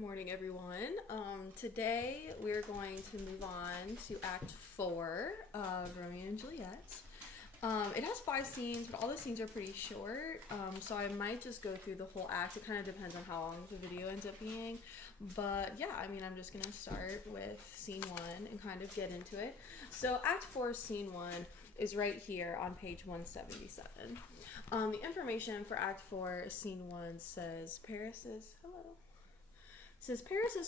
morning, everyone. Today we're going to move on to Act 4 of Romeo and Juliet. It has 5 scenes, but all the scenes are pretty short, so I might just go through the whole act. It kind of depends on how long the video ends up being, but yeah, I mean, I'm just going to start with Scene 1 and kind of get into it. So Act 4, Scene 1 is right here on page 177. The information for Act 4, Scene 1 says, Paris is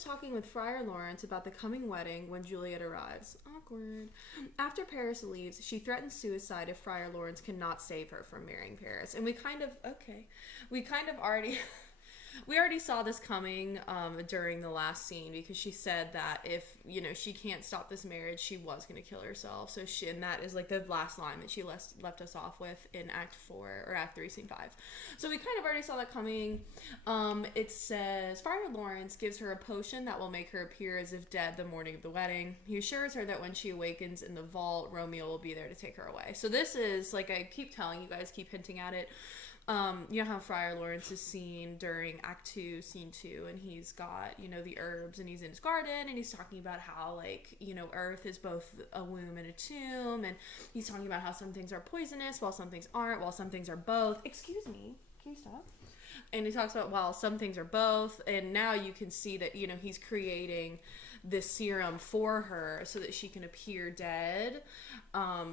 talking with Friar Lawrence about the coming wedding when Juliet arrives. Awkward. After Paris leaves, she threatens suicide if Friar Lawrence cannot save her from marrying Paris. And we already saw this coming during the last scene, because she said that if, she can't stop this marriage, she was going to kill herself. So and that is like the last line that she left us off with in Act 4 or Act 3, Scene 5. So we kind of already saw that coming. It says, Friar Lawrence gives her a potion that will make her appear as if dead the morning of the wedding. He assures her that when she awakens in the vault, Romeo will be there to take her away. So this is, like I keep telling you guys, keep hinting at it. You know how Friar Lawrence is seen during Act 2, Scene 2, and he's got, the herbs, and he's in his garden, and he's talking about how, earth is both a womb and a tomb, and he's talking about how some things are poisonous, while some things aren't, while some things are both. Excuse me, can you stop? And he talks about, while some things are both, and now you can see that, he's creating this serum for her so that she can appear dead,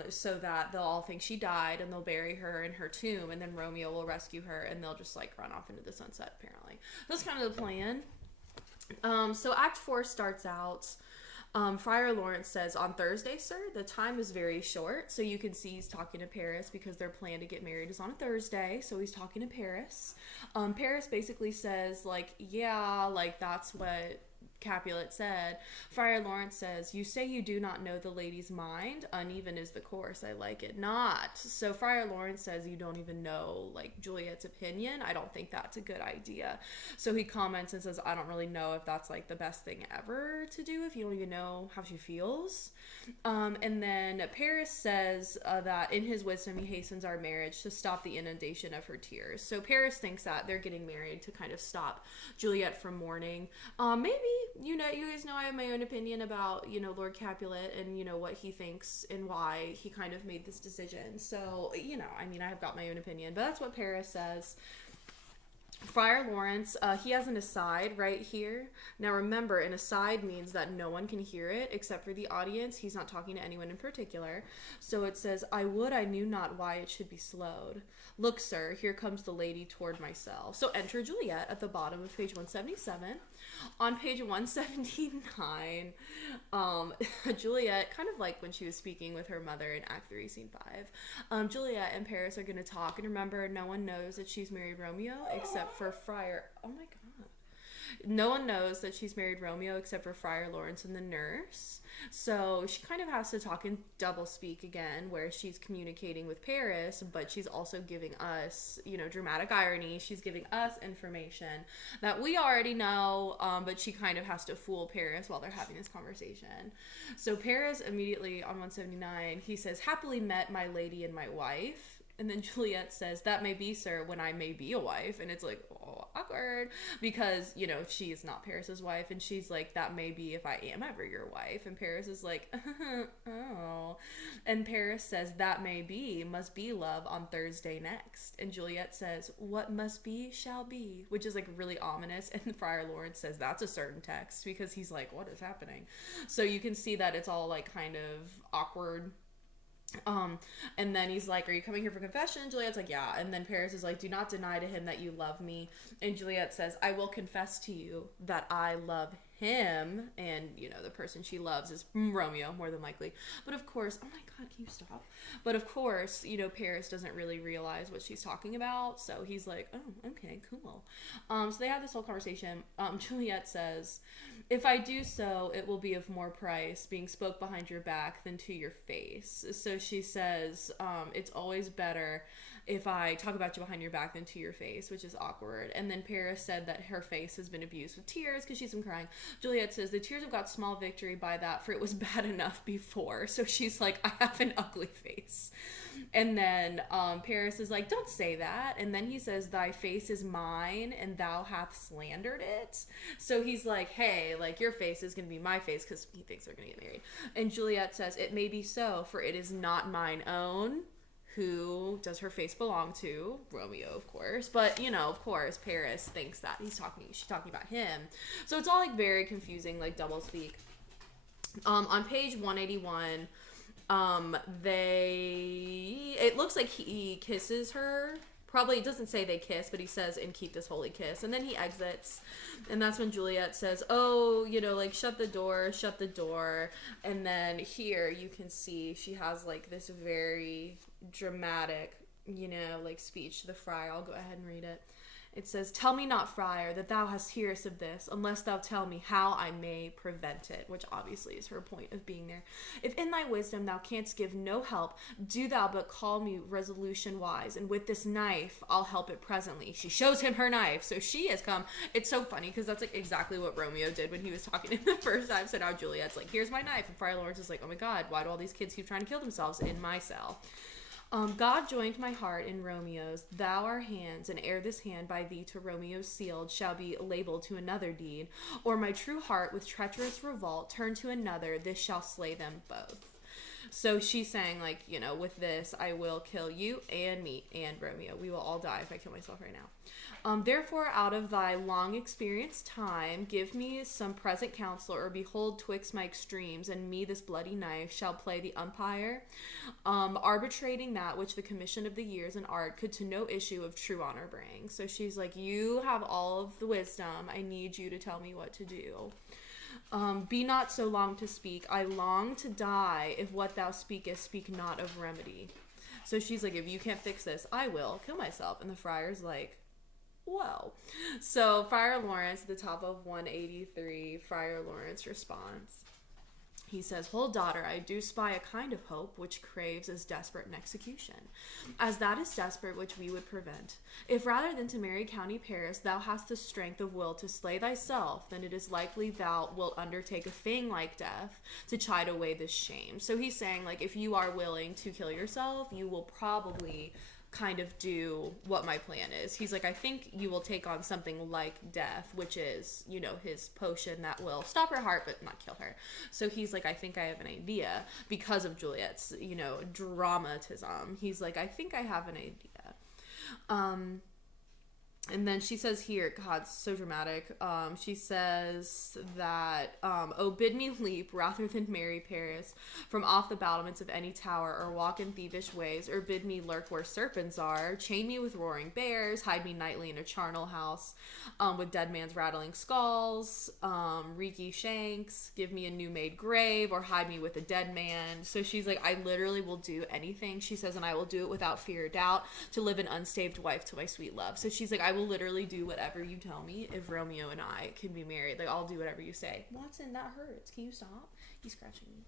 so that they'll all think she died, and they'll bury her in her tomb, and then Romeo will rescue her, and they'll just run off into the sunset, apparently. That's kind of the plan. So Act 4 starts out, Friar Lawrence says, on Thursday, sir, the time is very short. So you can see he's talking to Paris, because their plan to get married is on a Thursday. So he's talking to Paris. Paris basically says, that's what Capulet said. Friar Lawrence says, you say you do not know the lady's mind. Uneven is the course. I like it not. So Friar Lawrence says, you don't even know, Juliet's opinion. I don't think that's a good idea. So he comments and says, I don't really know if that's, the best thing ever to do if you don't even know how she feels. And then Paris says that in his wisdom, he hastens our marriage to stop the inundation of her tears. So Paris thinks that they're getting married to kind of stop Juliet from mourning. Maybe, you guys know I have my own opinion about, Lord Capulet and, what he thinks and why he kind of made this decision. So, I have got my own opinion, but that's what Paris says. Friar Lawrence, he has an aside right here. Now remember, an aside means that no one can hear it except for the audience. He's not talking to anyone in particular. So it says, I knew not why it should be slowed. Look, sir, here comes the lady toward my cell. So enter Juliet at the bottom of page 177. On page 179, Juliet, kind of like when she was speaking with her mother in Act 3, Scene 5, Juliet and Paris are going to talk, and remember, no one knows that she's married Romeo except for Friar. Oh my god. No one knows that she's married Romeo except for Friar Lawrence and the nurse. So she kind of has to talk in double speak again, where she's communicating with Paris, but she's also giving us, dramatic irony. She's giving us information that we already know, but she kind of has to fool Paris while they're having this conversation. So Paris immediately on 179, he says, happily met my lady and my wife. And then Juliet says, that may be, sir, when I may be a wife. And it's awkward, because, she is not Paris's wife. And she's like, that may be if I am ever your wife. And Paris is like, oh. And Paris says, that may be, must be love on Thursday next. And Juliet says, what must be shall be, which is really ominous. And Friar Lawrence says, that's a certain text, because he's like, what is happening? So you can see that it's all kind of awkward. And then he's like, are you coming here for confession? Juliet's like, yeah. And then Paris is like, do not deny to him that you love me. And Juliet says, I will confess to you that I love him. And, the person she loves is Romeo, more than likely. But of course, oh my god, can you stop? But of course, Paris doesn't really realize what she's talking about. So he's like, oh, okay, cool. So they have this whole conversation. Juliet says, if I do so, it will be of more price being spoke behind your back than to your face. So she says, it's always better if I talk about you behind your back than to your face, which is awkward. And then Paris said that her face has been abused with tears because she's been crying. Juliet says, the tears have got small victory by that, for it was bad enough before. So she's like, I have an ugly face. And then Paris is like, don't say that. And then he says, thy face is mine, and thou hath slandered it. So he's like, hey, like, your face is going to be my face, because he thinks they're going to get married. And Juliet says, it may be so, for it is not mine own. Who does her face belong to? Romeo, of course. But, you know, of course, Paris thinks that she's talking about him. So it's all, like, very confusing, like, double speak. On page 181... it looks like he kisses her. Probably, it doesn't say they kiss, but he says, and keep this holy kiss. And then he exits. And that's when Juliet says, oh, you know, like, shut the door. And then here you can see she has, like, this very dramatic, you know, like, speech to the friar. I'll go ahead and read it. It says, tell me not, friar, that thou hast hearest of this, unless thou tell me how I may prevent it, which obviously is her point of being there. If in thy wisdom thou canst give no help, do thou but call me resolution wise, and with this knife I'll help it presently. She shows him her knife, so she has come. It's so funny, because that's like exactly what Romeo did when he was talking to him the first time. So now Juliet's like, here's my knife, and Friar Lawrence is like, oh my god, why do all these kids keep trying to kill themselves in my cell? God joined my heart in Romeo's, thou our hands, and ere this hand by thee to Romeo's sealed shall be labeled to another deed, or my true heart with treacherous revolt turn to another, this shall slay them both. So she's saying, like, you know, with this, I will kill you and me and Romeo. We will all die if I kill myself right now. Therefore, out of thy long experienced time, give me some present counsel, or behold, twixt my extremes, and me this bloody knife shall play the umpire, arbitrating that which the commission of the years and art could to no issue of true honor bring. So she's like, you have all of the wisdom. I need you to tell me what to do. Be not so long to speak. I long to die if what thou speakest speak not of remedy. So she's like, if you can't fix this, I will kill myself. And the friar's like, whoa. So Friar Lawrence, at the top of 183, Friar Lawrence responds. He says, hold, daughter, I do spy a kind of hope which craves as desperate an execution, as that is desperate which we would prevent. If rather than to marry County Paris thou hast the strength of will to slay thyself, then it is likely thou wilt undertake a thing like death to chide away this shame. So he's saying, like, if you are willing to kill yourself, you will probably kind of do what my plan is. He's like, I think you will take on something like death, which is, you know, his potion that will stop her heart but not kill her. So he's like, I think I have an idea because of Juliet's, you know, dramatism. He's like, I think I have an idea. And then she says here, God, so dramatic. She says that, oh, bid me leap rather than marry Paris from off the battlements of any tower, or walk in thievish ways, or bid me lurk where serpents are, chain me with roaring bears, hide me nightly in a charnel house, with dead man's rattling skulls, reeky shanks, give me a new made grave, or hide me with a dead man. So she's like, I literally will do anything. She says, and I will do it without fear or doubt, to live an unsaved wife to my sweet love. So she's like, I will literally do whatever you tell me if Romeo and I can be married. Like, I'll do whatever you say. Watson, that hurts. Can you stop? He's scratching me.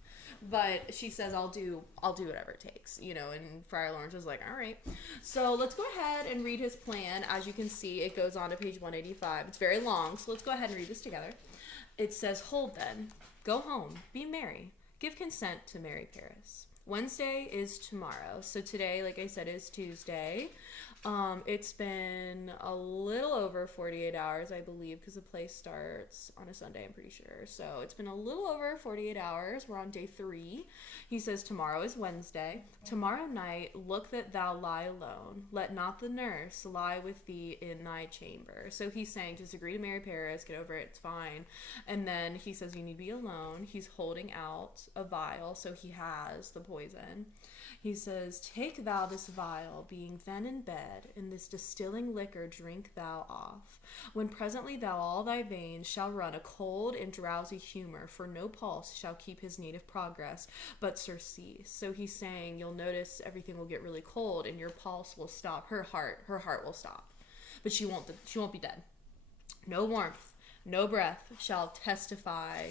But she says, I'll do whatever it takes, you know. And Friar Lawrence is like, all right. So let's go ahead and read his plan. As you can see, it goes on to page 185. It's very long, so let's go ahead and read this together. It says, hold then, go home, be merry, give consent to marry Paris. Wednesday is tomorrow. So today, like I said, is Tuesday. It's been a little over 48 hours, I believe, because the play starts on a Sunday, I'm pretty sure. So it's been a little over 48 hours. We're on day 3. He says, tomorrow is Wednesday. Tomorrow night, look that thou lie alone. Let not the nurse lie with thee in thy chamber. So he's saying, just agree to marry Paris, get over it, it's fine. And then he says, you need to be alone. He's holding out a vial, so he has the poison. He says, take thou this vial, being then in bed, and this distilling liquor drink thou off, when presently thou all thy veins shall run a cold and drowsy humor, for no pulse shall keep his native progress, but surcease. So he's saying, you'll notice everything will get really cold, and your pulse will stop. Her heart will stop, but she won't be dead. No warmth, no breath shall testify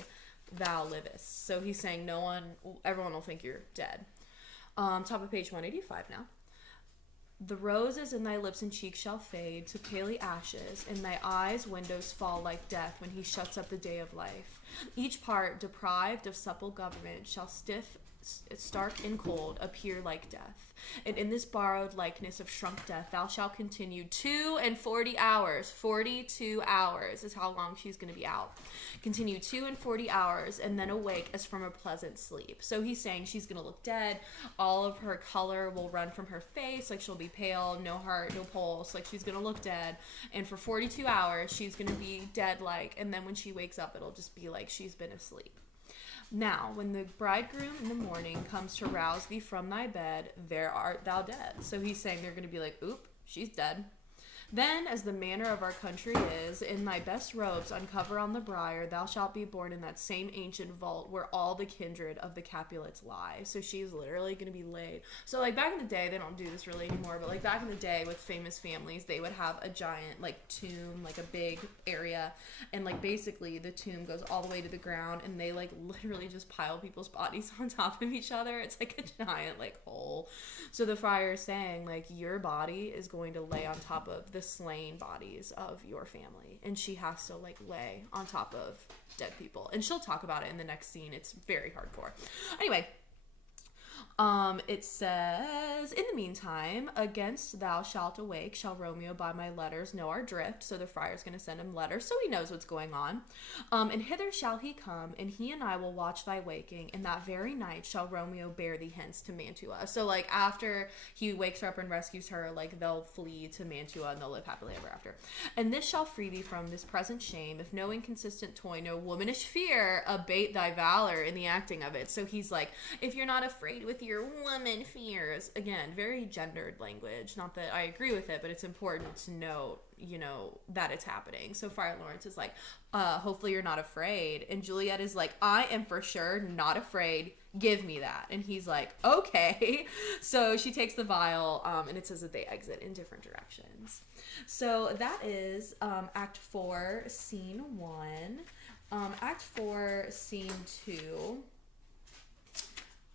thou livest. So he's saying everyone will think you're dead. Top of page 185 now. The roses in thy lips and cheeks shall fade to paly ashes, and thy eyes' windows fall like death when he shuts up the day of life. Each part, deprived of supple government, shall stiff, stark and cold, appear like death. And in this borrowed likeness of shrunk death, thou shalt continue 42 hours. 42 hours is how long she's going to be out. Continue 42 hours, and then awake as from a pleasant sleep. So he's saying she's going to look dead. All of her color will run from her face. Like, she'll be pale, no heart, no pulse. Like, she's going to look dead. And for 42 hours, she's going to be dead-like. And then when she wakes up, it'll just be like she's been asleep. Now, when the bridegroom in the morning comes to rouse thee from thy bed, there art thou dead. So he's saying they're going to be like, oop, she's dead. Then, as the manner of our country is, in thy best robes uncover on the briar, thou shalt be born in that same ancient vault where all the kindred of the Capulets lie. So she's literally going to be laid. So, like, back in the day, they don't do this really anymore, but, like, back in the day with famous families, they would have a giant, like, tomb, like, a big area, and, like, basically the tomb goes all the way to the ground, and they, like, literally just pile people's bodies on top of each other. It's, like, a giant, like, hole. So the friar is saying, like, your body is going to lay on top of the slain bodies of your family, and she has to, like, lay on top of dead people, and she'll talk about it in the next scene. It's very hardcore. Anyway, it says, in the meantime, against thou shalt awake, shall Romeo by my letters know our drift. So the friar's going to send him letters, so he knows what's going on. And hither shall he come, and he and I will watch thy waking, and that very night shall Romeo bear thee hence to Mantua. So, like, after he wakes her up and rescues her, like, they'll flee to Mantua, and they'll live happily ever after. And this shall free thee from this present shame, if no inconsistent toy, no womanish fear, abate thy valor in the acting of it. So he's like, if you're not afraid with your woman fears, again, very gendered language, not that I agree with it, but it's important to note, you know, that it's happening. So Friar Lawrence is like, hopefully you're not afraid, and Juliet is like, I am for sure not afraid, give me that. And he's like, okay. So she takes the vial, and it says that they exit in different directions. So that is Act 4, Scene 1. Act 4, Scene 2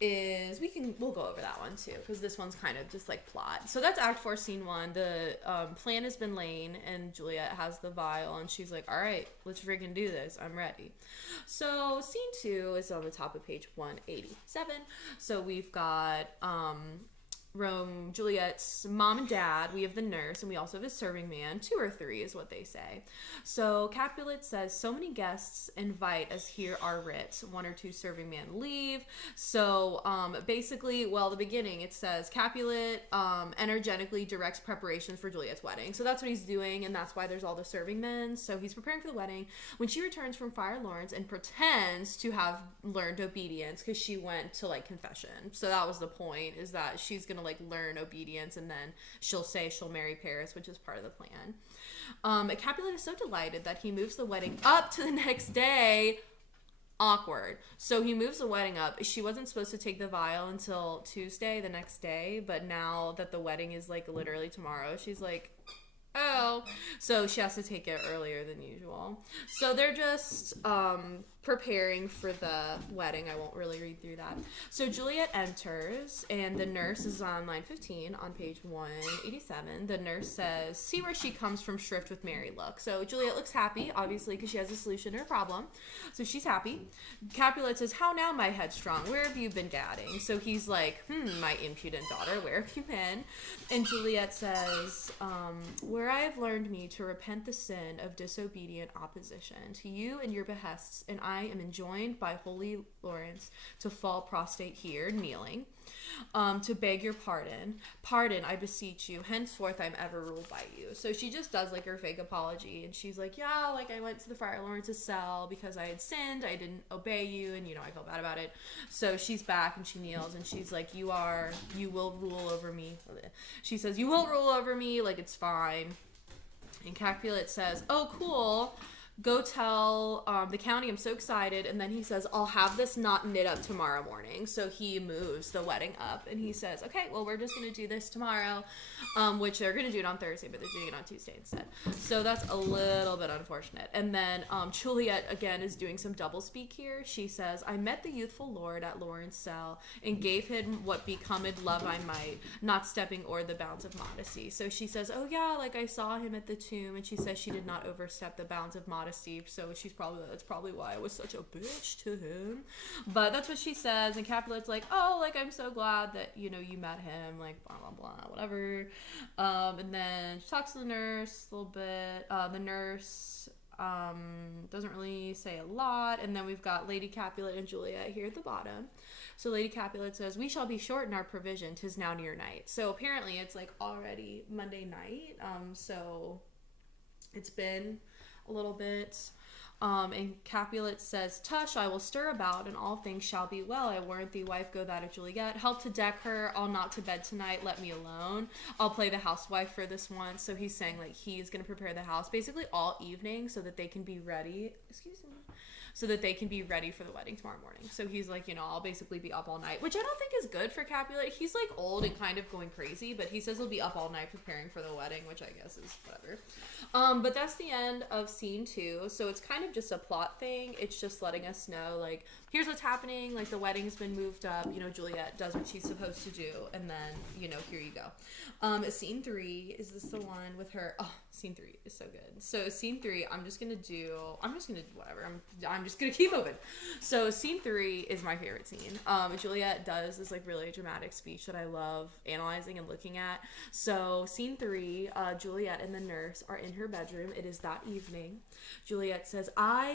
is, we'll go over that one too, because this one's kind of just like plot. So that's Act 4, Scene 1. The plan has been laid, and Juliet has the vial, and she's like, all right, let's freaking do this, I'm ready. So Scene 2 is on the top of page 187. So we've got Juliet's mom and dad, we have the nurse, and we also have a serving man. 2 or 3 is what they say. So Capulet says, so many guests invite as here are writ. 1 or 2 serving man leave. So basically, well, the beginning, it says Capulet energetically directs preparations for Juliet's wedding. So that's what he's doing, and that's why there's all the serving men. So he's preparing for the wedding. When she returns from Friar Lawrence and pretends to have learned obedience, because she went to, like, confession. So that was the point, is that she's gonna, like, learn obedience, and then she'll say she'll marry Paris, which is part of the plan. Capulet is so delighted that he moves the wedding up to the next day. Awkward. So he moves the wedding up. She wasn't supposed to take the vial until Tuesday, the next day, but now that the wedding is, like, literally tomorrow, she's like, oh. So she has to take it earlier than usual. So they're just preparing for the wedding. I won't really read through that. So Juliet enters, and the nurse is on line 15 on page 187. The nurse says, see where she comes from shrift with merry look. So Juliet looks happy, obviously, because she has a solution to her problem. So she's happy. Capulet says, how now, my headstrong? Where have you been gadding? So he's like, my impudent daughter, where have you been? And Juliet says, where I have learned me to repent the sin of disobedient opposition to you and your behests, and I am enjoined by holy Lawrence to fall prostrate here, kneeling, to beg your pardon. Pardon, I beseech you. Henceforth, I'm ever ruled by you. So she just does, like, her fake apology, and she's like, yeah, like, I went to the Friar Lawrence's cell because I had sinned. I didn't obey you, and, you know, I felt bad about it. So she's back, and she kneels, and she's like, you will rule over me. She says, you will rule over me, like, it's fine. And Capulet says, oh, cool. go tell the county I'm so excited. And then he says, I'll have this knot knit up tomorrow morning. So he moves the wedding up, and he says, okay, well, we're just going to do this tomorrow, which they're going to do it on Thursday, but they're doing it on Tuesday instead. So that's a little bit unfortunate. And then Juliet, again, is doing some double speak here. She says, I met the youthful lord at Lawrence cell and gave him what becomed love I might, not stepping o'er the bounds of modesty. So she says, oh yeah, like I saw him at the tomb, and she says she did not overstep the bounds of modesty. So that's probably why I was such a bitch to him. But that's what she says, and Capulet's like, oh, like I'm so glad that you met him, like blah blah blah, whatever. And then she talks to the nurse a little bit. The nurse doesn't really say a lot, and then we've got Lady Capulet and Juliet here at the bottom. So Lady Capulet says, we shall be short in our provision, 'tis now near night. So apparently it's like already Monday night, so it's been a little bit. And Capulet says, tush, I will stir about, and all things shall be well. I warrant thee, wife, go that of Juliet. Help to deck her. I'll not to bed tonight. Let me alone. I'll play the housewife for this once. So he's saying, like, he's going to prepare the house basically all evening so that they can be ready. So that they can be ready for the wedding tomorrow morning. So he's like, I'll basically be up all night, which I don't think is good for Capulet. He's like old and kind of going crazy, but he says he'll be up all night preparing for the wedding, which I guess is whatever. But that's the end of scene 2. So it's kind of just a plot thing. It's just letting us know, like, here's what's happening. Like, the wedding's been moved up. Juliet does what she's supposed to do. And then, here you go. Scene 3, is this the one with her? Oh, scene 3 is so good. So scene 3, I'm just gonna whatever. I'm just gonna keep moving. So scene 3 is my favorite scene. Juliet does this like really dramatic speech that I love analyzing and looking at. So scene 3, Juliet and the nurse are in her bedroom. It is that evening. Juliet says,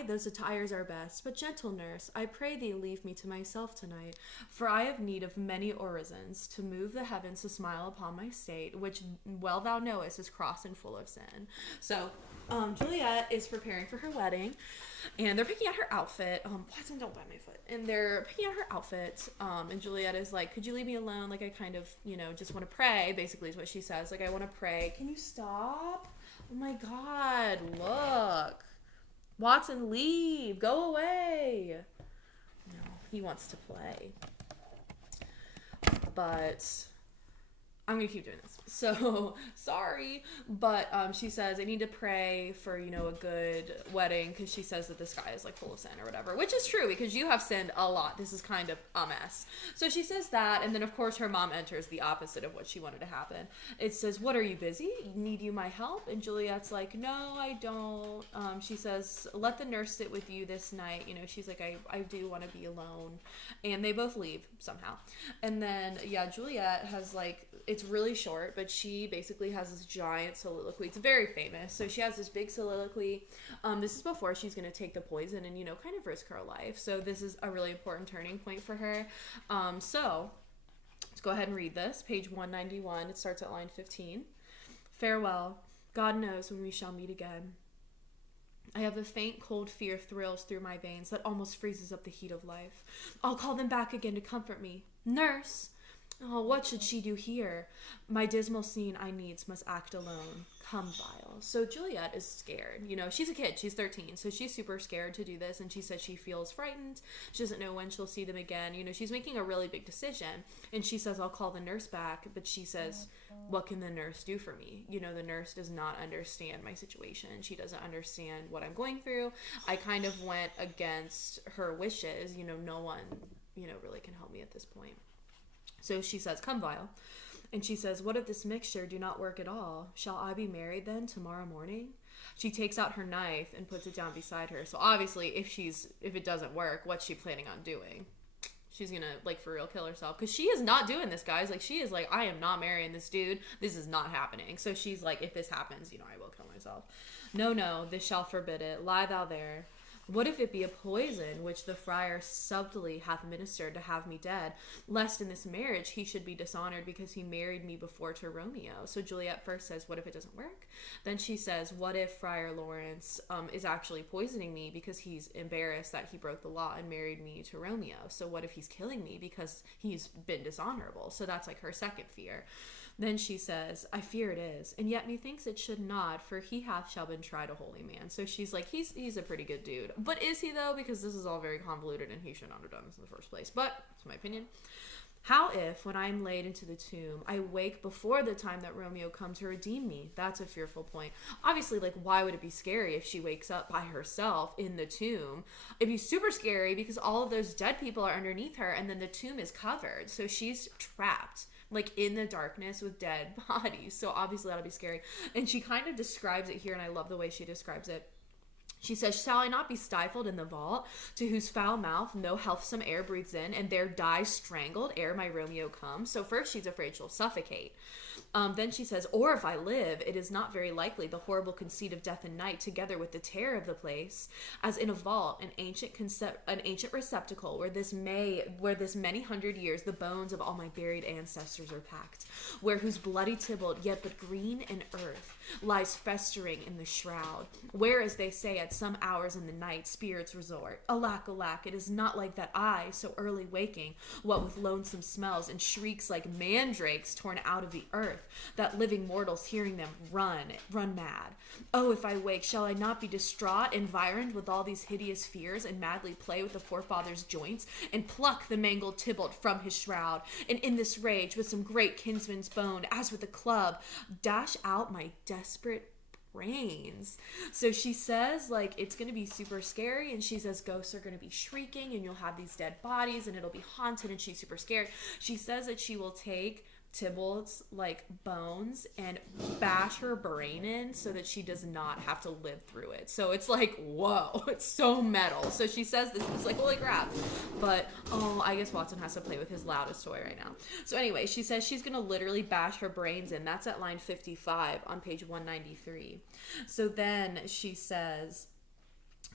those attires are best, but gentle nurse, I pray thee leave me to myself tonight, for I have need of many orisons to move the heavens to smile upon my state, which well thou knowest is cross and full of sin. So Juliet is preparing for her wedding, and they're picking out her outfit. Watson, don't bite my foot. And they're picking out her outfit, and Juliet is like, could you leave me alone? Like, I kind of, just want to pray, basically is what she says. Like, I want to pray. Can you stop? Oh my God, look. Watson, leave. Go away. No, he wants to play. But I'm going to keep doing this. So, sorry. But she says, I need to pray for, a good wedding, because she says that this guy is, like, full of sin or whatever. Which is true, because you have sinned a lot. This is kind of a mess. So she says that, and then, of course, her mom enters the opposite of what she wanted to happen. It says, what, are you busy? Need you my help? And Juliet's like, no, I don't. She says, let the nurse sit with you this night. She's like, I do want to be alone. And they both leave, somehow. And then, Juliet has, like, it's really short, but she basically has this giant soliloquy. It's very famous. So she has this big soliloquy. This is before she's going to take the poison and, kind of risk her life. So this is a really important turning point for her. So let's go ahead and read this. Page 191. It starts at line 15. Farewell. God knows when we shall meet again. I have a faint, cold fear thrills through my veins that almost freezes up the heat of life. I'll call them back again to comfort me. Nurse! Oh, what should she do here? My dismal scene I needs must act alone. Come, vial. So Juliet is scared. She's a kid. She's 13. So she's super scared to do this. And she says she feels frightened. She doesn't know when she'll see them again. She's making a really big decision. And she says, I'll call the nurse back. But she says, what can the nurse do for me? The nurse does not understand my situation. She doesn't understand what I'm going through. I kind of went against her wishes. No one, really can help me at this point. So she says, come, vial. And she says, what if this mixture do not work at all? Shall I be married then tomorrow morning? She takes out her knife and puts it down beside her. So obviously, if it doesn't work, what's she planning on doing? She's gonna, like, for real kill herself. Because she is not doing this, guys. Like, she is like, I am not marrying this dude. This is not happening. So she's like, if this happens, I will kill myself. No, this shall forbid it. Lie thou there. What if it be a poison which the friar subtly hath ministered to have me dead, lest in this marriage he should be dishonored because he married me before to Romeo? So Juliet first says, what if it doesn't work? Then she says, what if Friar Lawrence is actually poisoning me because he's embarrassed that he broke the law and married me to Romeo? So what if he's killing me because he's been dishonorable? So that's like her second fear. Then she says, I fear it is, and yet methinks it should not, for he hath shall been tried a holy man. So she's like, he's a pretty good dude. But is he though? Because this is all very convoluted and he should not have done this in the first place. But it's my opinion. How if, when I am laid into the tomb, I wake before the time that Romeo come to redeem me? That's a fearful point. Obviously, like, why would it be scary if she wakes up by herself in the tomb? It'd be super scary because all of those dead people are underneath her and then the tomb is covered. So she's trapped, like, in the darkness with dead bodies. So obviously that'll be scary. And she kind of describes it here, and I love the way she describes it. She says, shall I not be stifled in the vault, to whose foul mouth no healthsome air breathes in, and there die strangled ere my Romeo come? So first she's afraid she'll suffocate. Then she says, or if I live, it is not very likely the horrible conceit of death and night, together with the terror of the place, as in a vault, an ancient receptacle, where this many hundred years the bones of all my buried ancestors are packed, where whose bloody Tybalt, yet but green in earth, lies festering in the shroud, where, as they say, at some hours in the night spirits resort. Alack, alack, it is not like that I, so early waking, what with lonesome smells and shrieks like mandrakes torn out of the earth, that living mortals hearing them run mad. Oh, if I wake, shall I not be distraught, environed with all these hideous fears, and madly play with the forefather's joints, and pluck the mangled Tybalt from his shroud, and in this rage, with some great kinsman's bone, as with a club, dash out my desperate brains. So she says, like, it's gonna be super scary, and she says ghosts are gonna be shrieking, and you'll have these dead bodies, and it'll be haunted, and she's super scared. She says that she will take Tybalt's, like, bones and bash her brain in so that she does not have to live through it. So it's like, whoa, it's so metal. So she says this, it's like, holy crap. But, oh, I guess Watson has to play with his loudest toy right now. So anyway, she says she's gonna literally bash her brains in. That's at line 55 on page 193. So then she says,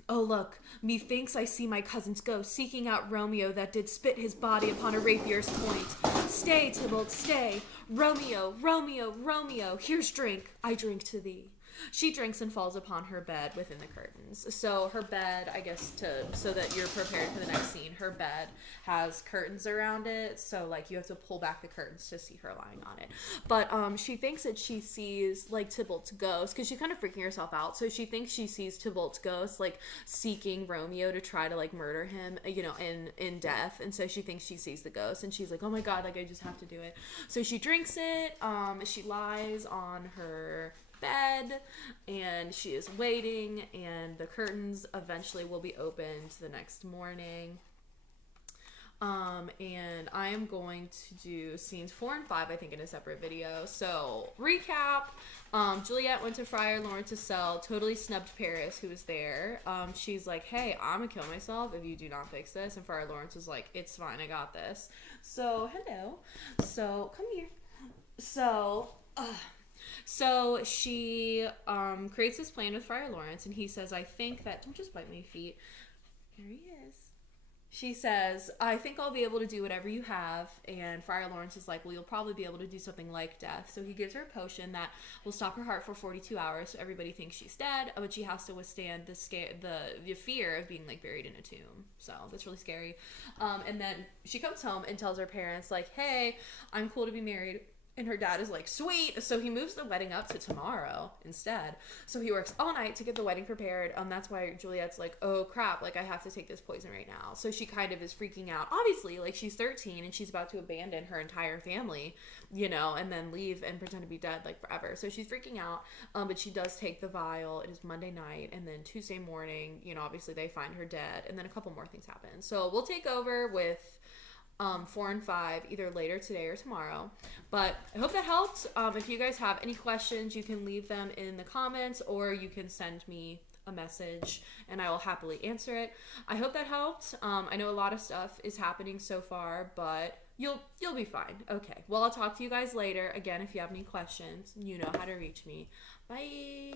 oh, look, methinks I see my cousin's ghost seeking out Romeo that did spit his body upon a rapier's point. Stay, Tybalt, stay. Romeo, Romeo, Romeo, here's drink. I drink to thee. She drinks and falls upon her bed within the curtains. So her bed, I guess, so that you're prepared for the next scene, her bed has curtains around it. So, like, you have to pull back the curtains to see her lying on it. But she thinks that she sees, like, Tybalt's ghost, because she's kind of freaking herself out. So she thinks she sees Tybalt's ghost, like, seeking Romeo to try to, like, murder him, you know, in death. And so she thinks she sees the ghost, and she's like, oh my god, like, I just have to do it. So she drinks it. She lies on her bed, and she is waiting, and the curtains eventually will be opened the next morning. And I am going to do scenes 4 and 5, I think, in a separate video. So, recap, Juliet went to Friar Lawrence's cell, totally snubbed Paris, who was there. She's like, hey, I'm gonna kill myself if you do not fix this. And Friar Lawrence was like, it's fine, I got this. So, hello. So, come here. So she creates this plan with Friar Lawrence, and he says, I think that, don't just bite my feet. Here he is. She says, I think I'll be able to do whatever you have. And Friar Lawrence is like, well, you'll probably be able to do something like death. So he gives her a potion that will stop her heart for 42 hours. So everybody thinks she's dead, but she has to withstand the fear of being, like, buried in a tomb. So that's really scary. And then she comes home and tells her parents, like, hey, I'm cool to be married. And her dad is like, sweet. So he moves the wedding up to tomorrow instead. So he works all night to get the wedding prepared. That's why Juliet's like, oh crap, like, I have to take this poison right now. So she kind of is freaking out. Obviously, like, she's 13 and she's about to abandon her entire family, you know, and then leave and pretend to be dead, like, forever. So she's freaking out. But she does take the vial. It is Monday night, and then Tuesday morning, you know, obviously they find her dead, and then a couple more things happen. So we'll take over with 4 and 5 either later today or tomorrow. But I hope that helped. If you guys have any questions, you can leave them in the comments, or you can send me a message and I will happily answer it. I hope that helped. I know a lot of stuff is happening so far, but you'll be fine. Okay, well, I'll talk to you guys later. Again, if you have any questions, you know how to reach me. Bye.